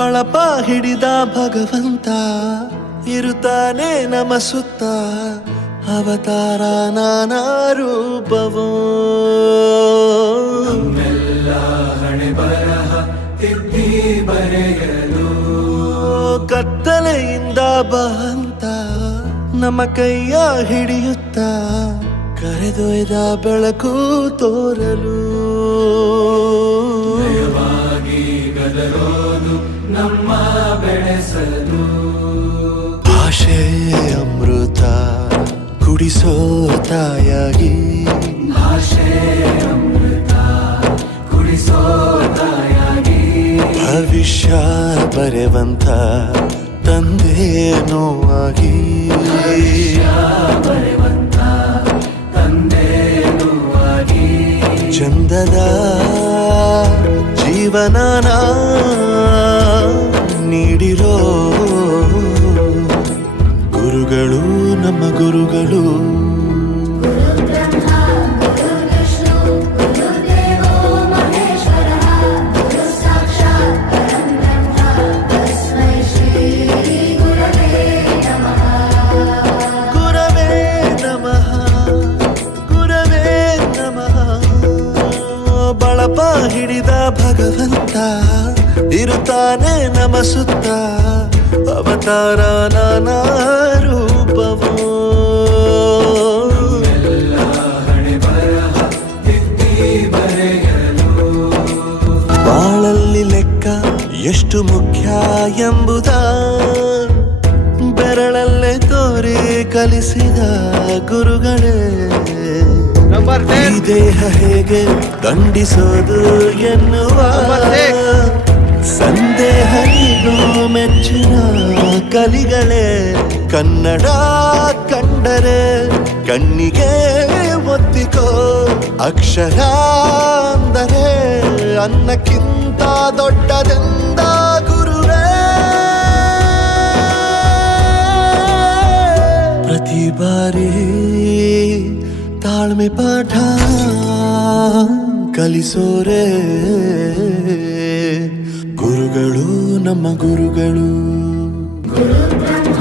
ಬಳಪ ಹಿಡಿದ ಭಗವಂತ ಇರುತ್ತಾನೆ ನಮ ಸುತ್ತ ಅವತಾರ ನಾನಾ ರೂಪವೋ ಹಣೆ ಬರಹ ತಿದ್ದಿ ಬರೆಯಲು ಕತ್ತಲೆಯಿಂದ ಬಂತ ನಮ್ಮ ಕೈಯ ಹಿಡಿಯುತ್ತ ಕರೆದೊಯ್ದ ಬೆಳಕು ತೋರಲು ಭಯವಾಗಿ ಗದರೋದು ನಮ್ಮ ಬೆಳೆಸಲು ಭಾಷೆ ಅಮೃತ ಕುಡಿಸೋ ತಾಯಾಗಿ ಭಾಷೆ ಅಮೃತ ಕುಡಿಸೋ ತಾಯಾಗಿ ಭವಿಷ್ಯ ಬರೆವಂತ ತಂದೇನೋ ಆಗಿ ಬರೆವಂತ ತಂದೇನೂ ಆಗಿ ಚಂದದ ಜೀವನನ ನೀಡಿರೋ ಗುರುಗಳು ನಮ್ಮ ಗುರುಗಳು ಬಳಪ ಹಿಡಿದ ಭಗವಂತ ಇರುತ್ತಾನೆ ನಮ ಸುತ್ತ ಅವತಾರ ನಾನಾ ರೂಪವೋ ಹಣೆ ಬರಹ ತಿದ್ದಿ ಬರೆಯಲು ಬಾಳಲ್ಲಿ ಲೆಕ್ಕ ಎಷ್ಟು ಮುಖ್ಯ ಎಂಬುದ ಬೆರಳಲ್ಲೇ ತೋರಿ ಕಲಿಸಿದ ಗುರುಗಳೇ ಈ ದೇಹ ಹೇಗೆ ದಂಡಿಸೋದು ಎನ್ನುವ ಸಂದೇಹನಿಗೂ ಮೆಚ್ಚಿನ ಕಲಿಗಳೇ ಕನ್ನಡ ಕಂಡರೆ ಕಣ್ಣಿಗೆ ಒತ್ತಿಕೋ ಅಕ್ಷರ ಅಂದರೆ ಅನ್ನಕ್ಕಿಂತ ದೊಡ್ಡದೆಂದ ಗುರುವೇ ಪ್ರತಿ ಬಾರಿ ತಾಳ್ಮೆ ಪಾಠ ಕಲಿಸೋರೆ ಗುರುಗಳು ನಮ್ಮ ಗುರುಗಳು ಗುರು ಬ್ರಹ್ಮ